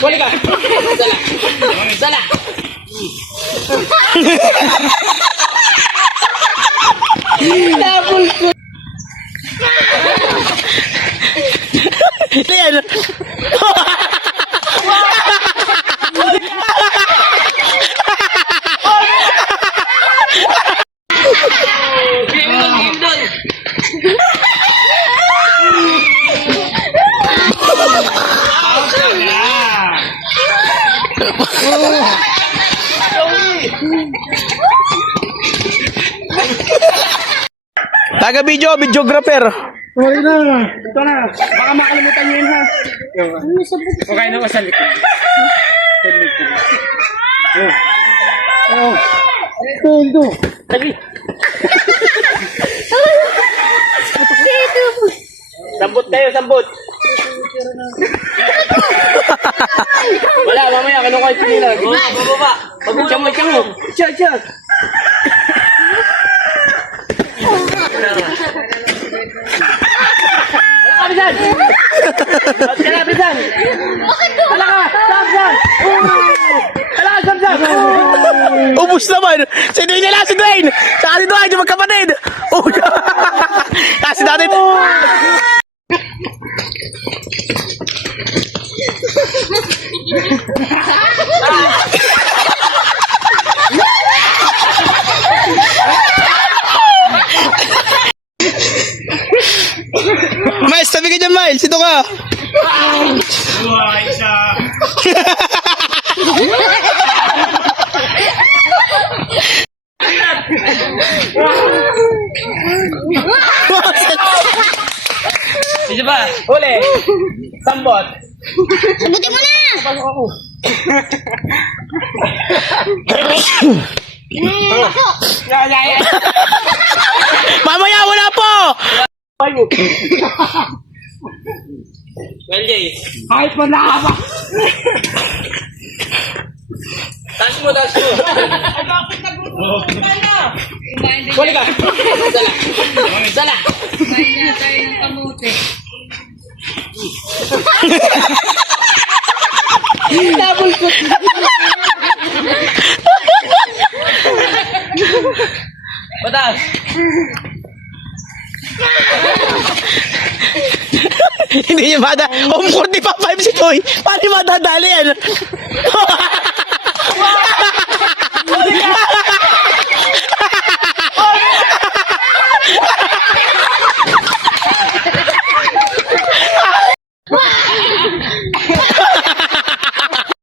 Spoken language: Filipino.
Huli ka. Sala. Double ko. Yan. Taga video, videographer. Okay na. Ito na. Baka makalimutan niyo yun ha. Okay na sa likod. Ito. Lagi. Sambot tayo, sambot. Wala, mamaya. Kano kayo pinilag? Bababa. Pag-ulang mo. Siya. Bisan! Ba't ka na, Bisan? Hala ka! Samsan! Hala ka, Samsan! Ubus naman! Si Dwayne na lang, si Dwayne! Saka si Dwayne, yung magkapatid! Kasi natin... Miles, tabi ka dyan, Miles. Ito ka. Isa. Isa ba? Huli. Sambot. Sabutin mo na! Pasok ako. Mamaya, wala po! Well, Jay. Kahit pa nakaba. Taas mo. Huli ka. Sala. Mahinga tayo ng kamote. Double ko. Batas. Hindi niya mada. Om 45 si Toy. Paano madadali yan?